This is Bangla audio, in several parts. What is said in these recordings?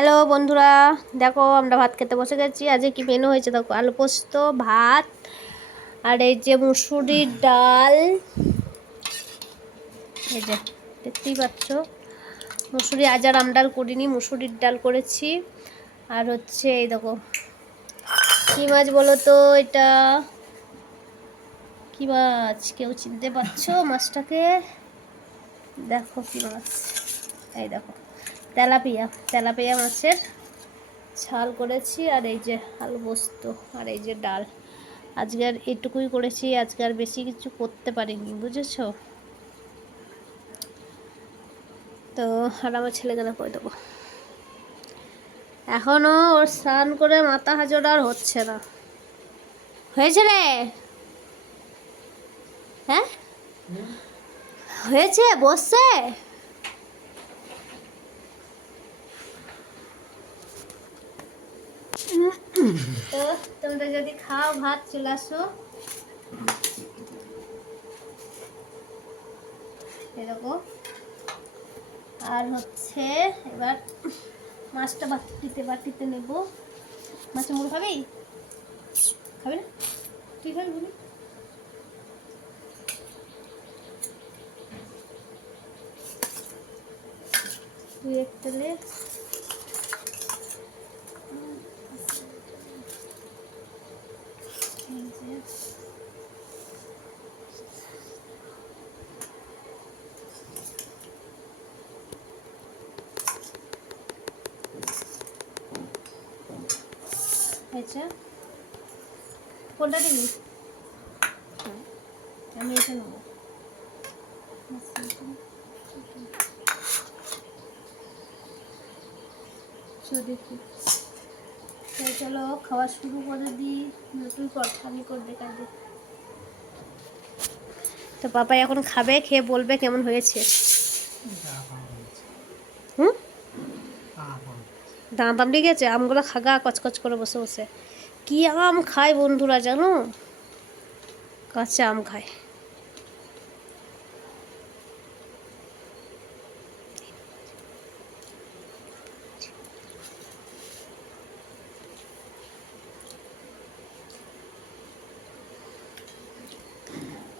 হ্যালো বন্ধুরা, দেখো আমরা ভাত খেতে বসে গেছি। আজকে কি মেনু হয়েছে দেখো, আলু পোস্ত, ভাত, আর এই যে মুসুরির ডাল। এই যে দেখতেই পাচ্ছ, মুসুরি আজ আর আমডাল করিনি, মুসুরির ডাল করেছি। আর হচ্ছে এই দেখো কী মাছ বলো তো, এটা কী মাছ? কেউ চিনতে পারছো মাছটাকে? দেখো কী মাছ, এই দেখো তেলাপিয়া, তেলাপিয়া মাছের ঝাল করেছি। আর এই যে আলু পোস্ত, আর এই যে ডাল। আজকে আর এটুকুই করেছি, আজকে আর বেশি কিছু করতে পারিনি, বুঝেছো তো। আর আমার ছেলেকে না করে দেবো, এখনো ওর স্নান করে মাথা হাজর আর হচ্ছে না। হয়েছে রে? হ্যাঁ হয়েছে, বসছে। তো তোমরা যদি খাও ভাত চলে আসো। এরকম। আর হচ্ছে এবার মাছটা বাটিতে নেব। মাছের মুড়ো খাবি? খাবি না? তুই খাবি বলি? তুই একটা লে। আচ্ছা, কোনটা দিবি? আমি এটা নেব। দেখি, চলো খাওয়া শুরু করে দিই। তুই কর, আমি করে দেখা দিই। তো পাপাই এখন খাবে, খেয়ে বলবে কেমন হয়েছে। হুম, দাঁত আমড়ে গেছে। আমগুলো খাগা কচকচ করে বসে বসে। কি আম খায় বন্ধুরা জানো? কাঁচা আম খায়।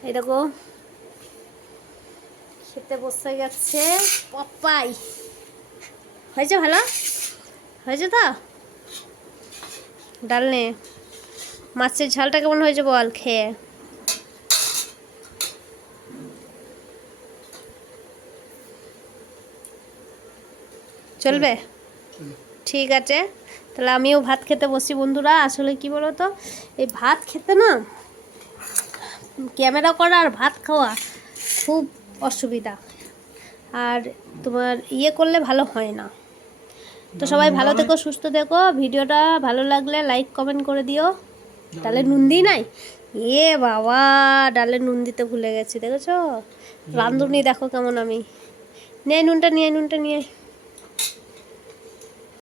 এই দেখো খেতে বসে গেছে পাপাই। হয়েছে? ভালো হয়েছে তো? ডাল নে। মাছের ঝালটা কেমন হয়েছে বল খেয়ে। চলবে? ঠিক আছে, তাহলে আমিও ভাত খেতে বসি বন্ধুরা। আসলে কি বলো তো, এই ভাত খেতে না ক্যামেরা করা আর ভাত খাওয়া খুব অসুবিধা। আর তোমার ইয়ে করলে ভালো হয় না। তো সবাই ভালো থেকো, সুস্থ থেকো। ভিডিওটা ভালো লাগলে লাইক কমেন্ট করে দিও। ডালে নুন দিই নাই? এ বাবা, ডালে নুন দিতে ভুলে গেছি, দেখেছো? রাঁধুনি দেখো কেমন আমি। নিয়ে নুনটা নিয়ে